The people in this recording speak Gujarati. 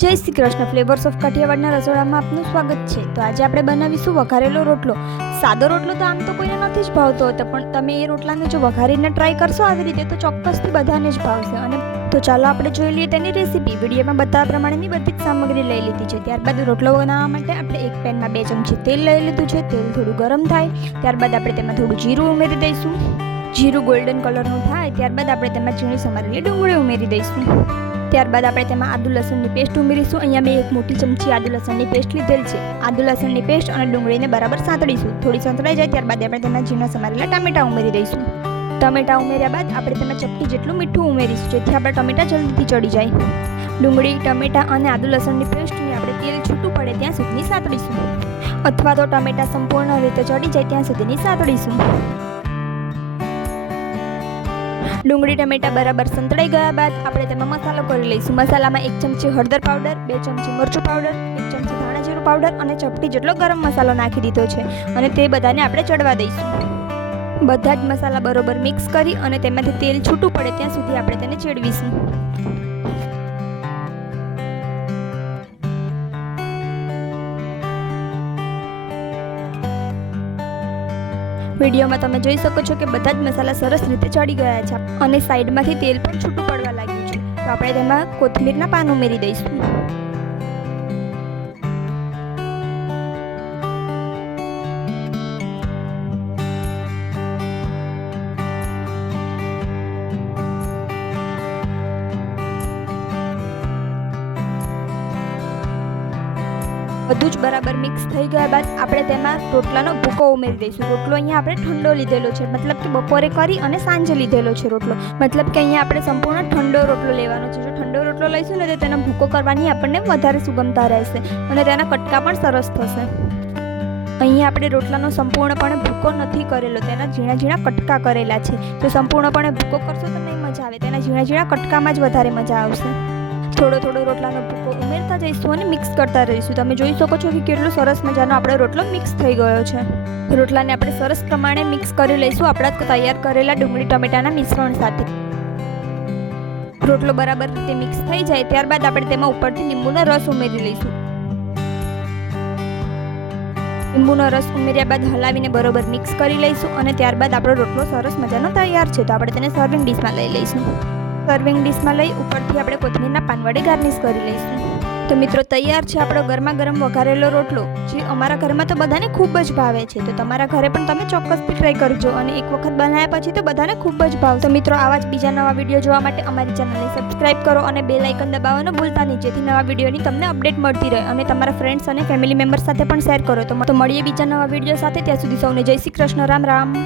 જય શ્રી કૃષ્ણ. ફ્લેવર્સ ઓફ કાઠિયાવાડના રસોડામાં આપનું સ્વાગત છે. તો આજે આપણે બનાવીશું વઘારેલો રોટલો. સાદો રોટલો તો આમ તો કોઈને નથી જ ભાવતો હોતો, પણ તમે એ રોટલાને જો વઘારીને ટ્રાય કરશો આવી રીતે, તો ચોક્કસથી બધાને જ ભાવશે. અને તો ચાલો આપણે જોઈ લઈએ તેની રેસીપી વિડીયોમાં બતાવ્યા પ્રમાણેની બધી જ સામગ્રી લઈ લીધી છે. ત્યારબાદ રોટલો બનાવવા માટે આપણે એક પેનમાં બે ચમચી તેલ લઈ લીધું છે. તેલ થોડું ગરમ થાય. ત્યારબાદ આપણે તેમાં થોડું જીરું ઉમેરી દઈશું. જીરું ગોલ્ડન કલરનું થાય. ત્યારબાદ આપણે તેમાં ઝીણી સમારેલી ડુંગળી ઉમેરી દઈશું. ત્યારબાદ આપણે તેમાં આદુ લસણની પેસ્ટ ઉમેરીશું. અહીંયા મેં એક મોટી ચમચી આદુ લસણની પેસ્ટ લીધેલ છે. આદુ લસણની પેસ્ટ અને ડુંગળીને બરાબર સાંતળીશું. થોડી સંતળાઈ જાય ત્યારબાદ આપણે તેમાં ઝીણા સમારેલા ટામેટા ઉમેરી દઈશું. ટમેટા ઉમેર્યા બાદ આપણે તેમાં ચપટી જેટલું મીઠું ઉમેરીશું, જેથી આપણા ટમેટા જલ્દીથી ચડી જાય. ડુંગળી, ટમેટા અને આદુ લસણની પેસ્ટને આપણે તેલ છૂટું પડે ત્યાં સુધીની સાંતળીશું. અથવા તો ટમેટા સંપૂર્ણ રીતે ચડી જાય ત્યાં સુધીની સાંતળીશું. ડુંગળી, ટમેટા બરાબર સંતળાઈ ગયા બાદ આપણે તેમાં મસાલો કરી લઈશું. મસાલામાં એક ચમચી હળદર પાવડર, બે ચમચી મરચું પાવડર, એક ચમચી ધાણા જીરું પાવડર અને ચપટી જેટલો ગરમ મસાલો નાખી દીધો છે અને તે બધાને આપણે ચડવા દઈશું. બધા જ મસાલા બરોબર મિક્સ કરી અને તેમાંથી તેલ છૂટું પડે ત્યાં સુધી આપણે તેને ચેડવીશું. વિડીયોમાં તમે જોઈ શકો છો કે બધા જ મસાલા સરસ રીતે ચડી ગયા છે અને સાઈડમાંથી તેલ પણ છૂટું પડવા લાગ્યું છે. તો આપણે તેમાં કોથમીરના પાન ઉમેરી દઈશું. બધું જ બરાબર મિક્સ થઈ ગયા બાદ આપણે તેમાં રોટલાનો ભૂકો ઉમેરી દઈશું. રોટલો અહીંયા આપણે ઠંડો લીધેલો છે. મતલબ કે બપોરે કરી અને સાંજે લીધેલો છે રોટલો. મતલબ કે અહીંયા આપણે સંપૂર્ણ ઠંડો રોટલો લેવાનો છે. જો ઠંડો રોટલો લઈશું ને તો તેનો ભૂકો કરવાની આપણને વધારે સુગમતા રહેશે અને તેના કટકા પણ સરસ થશે. અહીંયા આપણે રોટલાનો સંપૂર્ણપણે ભૂકો નથી કરેલો. તેના ઝીણા ઝીણા કટકા કરેલા છે. જો સંપૂર્ણપણે ભૂકો કરશો તો નહીં મજા આવે. તેના ઝીણા ઝીણા કટકામાં જ વધારે મજા આવશે. થોડો થોડો રોટલાનો ભૂકો ઉમેરતા જઈશું અને મિક્સ કરતા રહીશું. તમે જોઈ શકો છો કે કેટલો સરસ મજાનો આપણો રોટલો મિક્સ થઈ ગયો છે. રોટલાને આપણે સરસ પ્રમાણે મિક્સ કરી લઈશું. આપણા તૈયાર કરેલા ડુંગળી, ટમેટાના મિશ્રણ સાથે. રોટલો બરાબર રીતે મિક્સ થઈ જાય, ત્યારબાદ આપણે તેમાં ઉપરથી લીંબુનો રસ ઉમેરી લઈશું. લીંબુનો રસ ઉમેર્યા બાદ હલાવીને બરોબર મિક્સ કરી લઈશું અને ત્યારબાદ આપણો રોટલો સરસ મજાનો તૈયાર છે. તો આપણે તેને સર્વિંગ ડીશમાં લઈ લઈશું. સર્વિંગ ડીશમાં લઈ ઉપરથી આપણે કોથમીરના પાન વડે ગાર્નિશ કરી લઈશું. તો મિત્રો, તૈયાર છે આપણો ગરમા ગરમ વઘારેલો રોટલો, જે અમારા ઘરમાં તો બધાને ખૂબ જ ભાવે છે. તો તમારા ઘરે પણ તમે ચોક્કસથી ટ્રાય કરજો અને એક વખત બનાવ્યા પછી તો બધાને ખૂબ જ ભાવ તો મિત્રો, આવા જ બીજા નવા વીડિયો જોવા માટે અમારી ચેનલને સબસ્ક્રાઇબ કરો અને બે લાઇકન દબાવવાનું ભૂલતા નહીં, જેથી નવા વિડીયોની તમને અપડેટ મળતી રહે અને તમારા ફ્રેન્ડ્સ અને ફેમિલી મેમ્બર્સ સાથે પણ શેર કરો. તો મળીએ બીજા નવા વીડિયો સાથે, ત્યાં સુધી સૌને જય શ્રી કૃષ્ણ, રામ રામ.